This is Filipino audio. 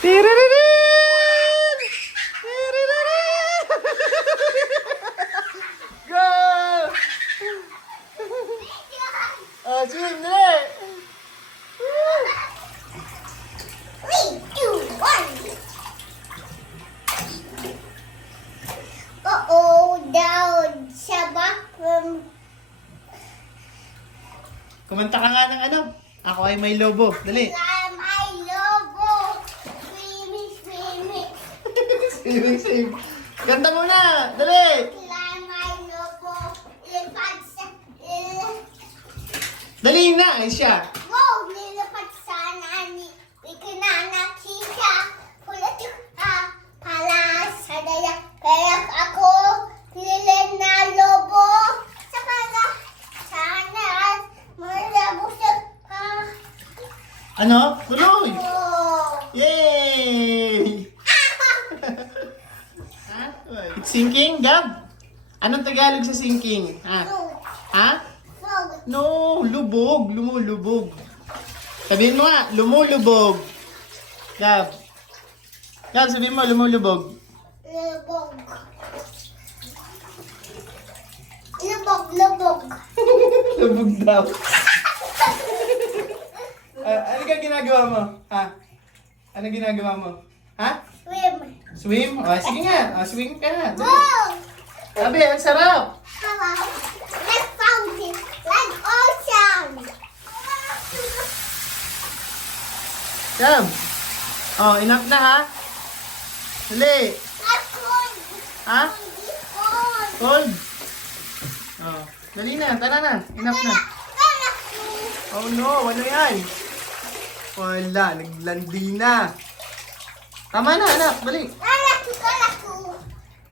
Tiriririn! Tiriririn! Go! Oh, swim na! 3, 2, 1. Uh-oh, down sa bathroom. Kumanta ka nga ng ano? Ako ay may lobo. Dali. Lam ay lobo. Swimmy, swimmy. Same, same. Kanta muna! Dali! Lam ay lobo. Lipad sa... Dali na! Ay siya. Wow, nilipad sa nani. Ikaw na nakita. Pulat yung pala sa daya. Kaya ako, nilin na lobo. Sa pala, sana malabo sa Ano? Tuloy! oh. Yay! Ha? It's sinking, Gab? Anong Tagalog sa sinking? Ha? Ha? No, lubog. Lumulubog. Sabihin mo nga, lumulubog. Gab. Gab, sabihin mo, lumulubog. Lubog. Lubog, lubog. Lubog daw. Ano ka ginagawa mo? Ha? Ano ginagawa mo? Ha? Swim. Swim? O, sige nga. O, swim ka na. Dali. Wow! Sabi, ang sarap. Hello. Let's fountain. Like ocean. Gab. O, enough na ha? Dali. That's good. Ha? Good. Cold. O, dali na. Tara na. Enough na. Oh no, ano yan? Wala, naglandi na. Tama na, anak. Balik.